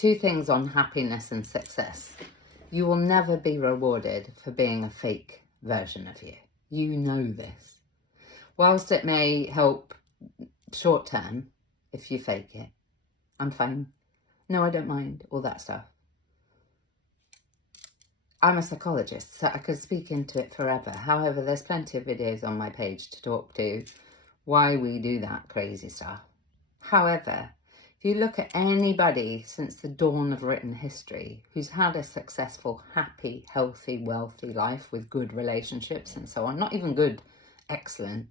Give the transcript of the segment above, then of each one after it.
Two things on happiness and success. You will never be rewarded for being a fake version of you. You know this. Whilst it may help short term, if you fake it, I'm fine. No, I don't mind, all that stuff. I'm a psychologist, so I could speak into it forever. However, there's plenty of videos on my page to talk to why we do that crazy stuff. However, if you look at anybody since the dawn of written history who's had a successful, happy, healthy, wealthy life with good relationships and so on, not even good, excellent,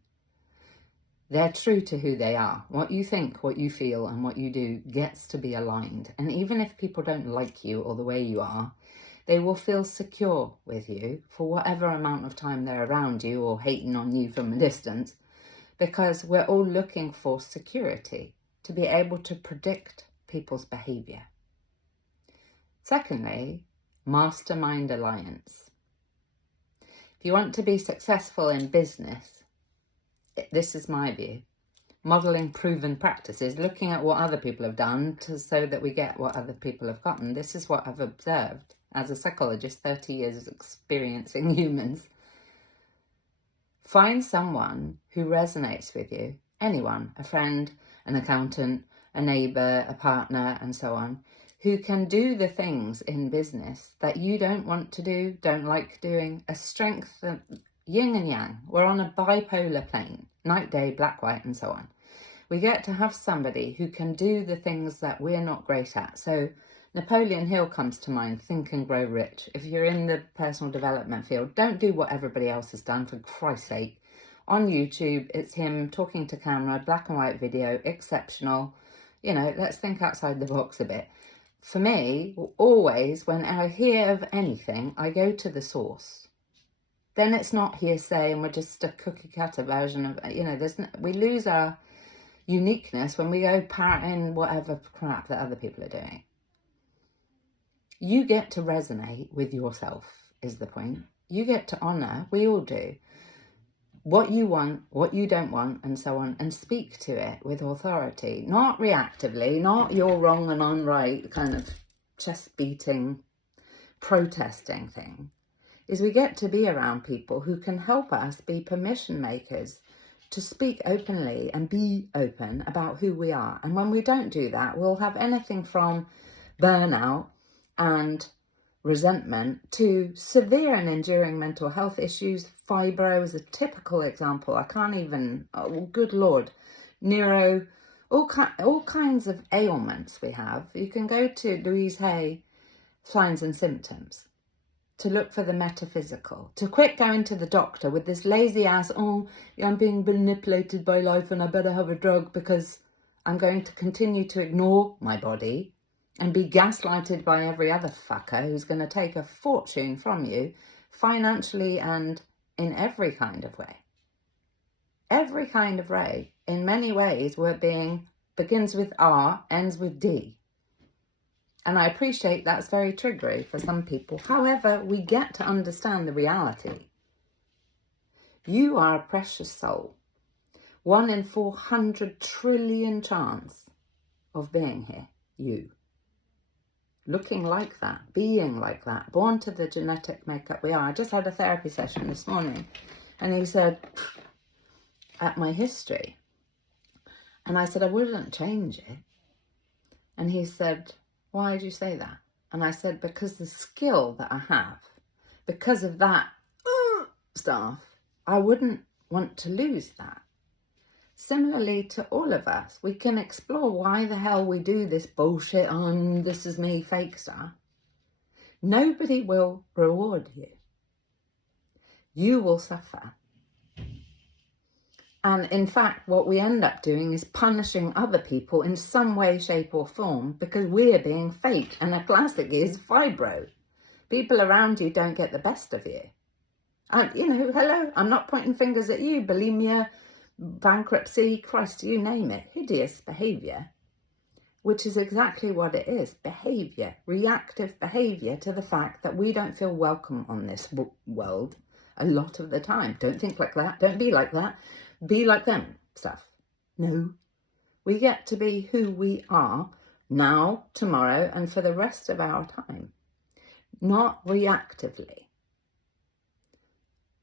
they're true to who they are. What you think, what you feel, and what you do gets to be aligned. And even if people don't like you or the way you are, they will feel secure with you for whatever amount of time they're around you or hating on you from a distance, because we're all looking for security, to be able to predict people's behaviour. Secondly, mastermind alliance. If you want to be successful in business, this is my view. Modelling proven practices, looking at what other people have done so that we get what other people have gotten. This is what I've observed as a psychologist, 30 years experiencing humans. Find someone who resonates with you, anyone, a friend, an accountant, a neighbour, a partner, and so on, who can do the things in business that you don't want to do, don't like doing, a strength, yin and yang. We're on a bipolar plane, night, day, black, white, and so on. We get to have somebody who can do the things that we're not great at. So Napoleon Hill comes to mind, Think and Grow Rich. If you're in the personal development field, don't do what everybody else has done, for Christ's sake. On YouTube, it's him talking to camera, black and white video, exceptional. You know, let's think outside the box a bit. For me, always, when I hear of anything, I go to the source. Then it's not hearsay and we're just a cookie cutter version of, you know, we lose our uniqueness when we go parroting whatever crap that other people are doing. You get to resonate with yourself, is the point. You get to honour, we all do, what you want, what you don't want, and so on, and speak to it with authority, not reactively, not you're wrong and I'm right, kind of chest beating, protesting thing. Is we get to be around people who can help us be permission makers to speak openly and be open about who we are. And when we don't do that, we'll have anything from burnout and resentment to severe and enduring mental health issues. Fibro is a typical example. I can't even, oh, good Lord, neuro, all kinds of ailments we have. You can go to Louise Hay, Signs and Symptoms, to look for the metaphysical, to quit going to the doctor with this lazy ass, oh, I'm being manipulated by life and I better have a drug because I'm going to continue to ignore my body and be gaslighted by every other fucker who's going to take a fortune from you, financially and in every kind of way. Every kind of way. In many ways, we're begins with R, ends with D. And I appreciate that's very triggery for some people. However, we get to understand the reality. You are a precious soul. 1 in 400 trillion chance of being here. You. Looking like that, being like that, born to the genetic makeup we are. I just had a therapy session this morning and he said, at my history, and I said, I wouldn't change it. And he said, why did you say that? And I said, because the skill that I have, because of that stuff, I wouldn't want to lose that. Similarly to all of us, we can explore why the hell we do this bullshit on this is me fake stuff. Nobody will reward you. You will suffer. And in fact, what we end up doing is punishing other people in some way, shape or form because we're being fake. And a classic is fibro. People around you don't get the best of you. And, you know, hello, I'm not pointing fingers at you. Bulimia, bankruptcy, Christ, you name it. Hideous behaviour, which is exactly what it is. Behaviour, reactive behaviour to the fact that we don't feel welcome on this world a lot of the time. Don't think like that. Don't be like that. Be like them stuff. No, we get to be who we are now, tomorrow, and for the rest of our time. Not reactively,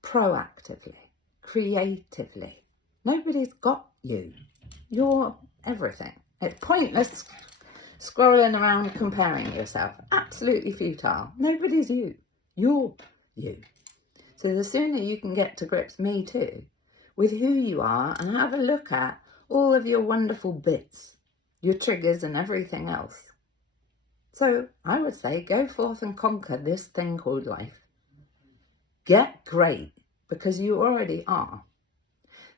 proactively, creatively. Nobody's got you. You're everything. It's pointless scrolling around comparing yourself. Absolutely futile. Nobody's you. You're you. So the sooner you can get to grips, me too, with who you are and have a look at all of your wonderful bits, your triggers and everything else. So I would say go forth and conquer this thing called life. Get great, because you already are.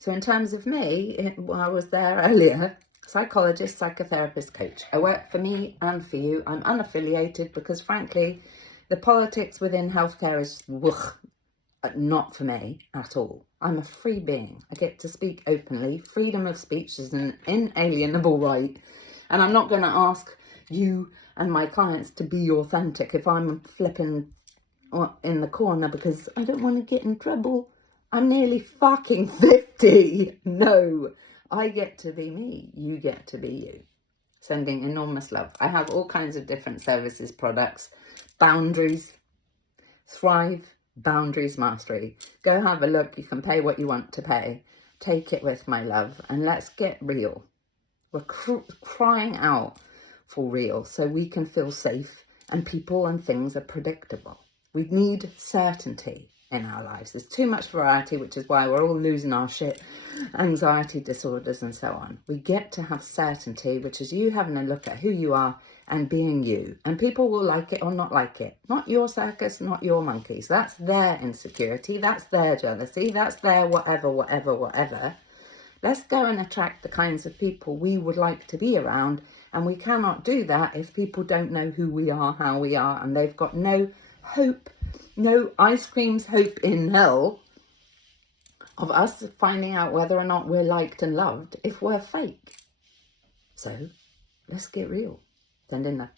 So in terms of me, I was there earlier, psychologist, psychotherapist, coach. I work for me and for you. I'm unaffiliated because frankly, the politics within healthcare is not for me at all. I'm a free being. I get to speak openly. Freedom of speech is an inalienable right. And I'm not going to ask you and my clients to be authentic if I'm flipping in the corner because I don't want to get in trouble. I'm nearly fucking 50. No, I get to be me. You get to be you. Sending enormous love. I have all kinds of different services, products, boundaries, thrive, boundaries mastery. Go have a look. You can pay what you want to pay. Take it with my love and let's get real. We're crying out for real so we can feel safe and people and things are predictable. We need certainty in our lives. There's too much variety, which is why we're all losing our shit, anxiety disorders and so on. We get to have certainty, which is you having a look at who you are and being you. And people will like it or not like it. Not your circus, not your monkeys. That's their insecurity. That's their jealousy. That's their whatever. Let's go and attract the kinds of people we would like to be around. And we cannot do that if people don't know who we are, how we are, and they've got no hope, no ice cream's hope in hell of us finding out whether or not we're liked and loved if we're fake. So let's get real. Send in the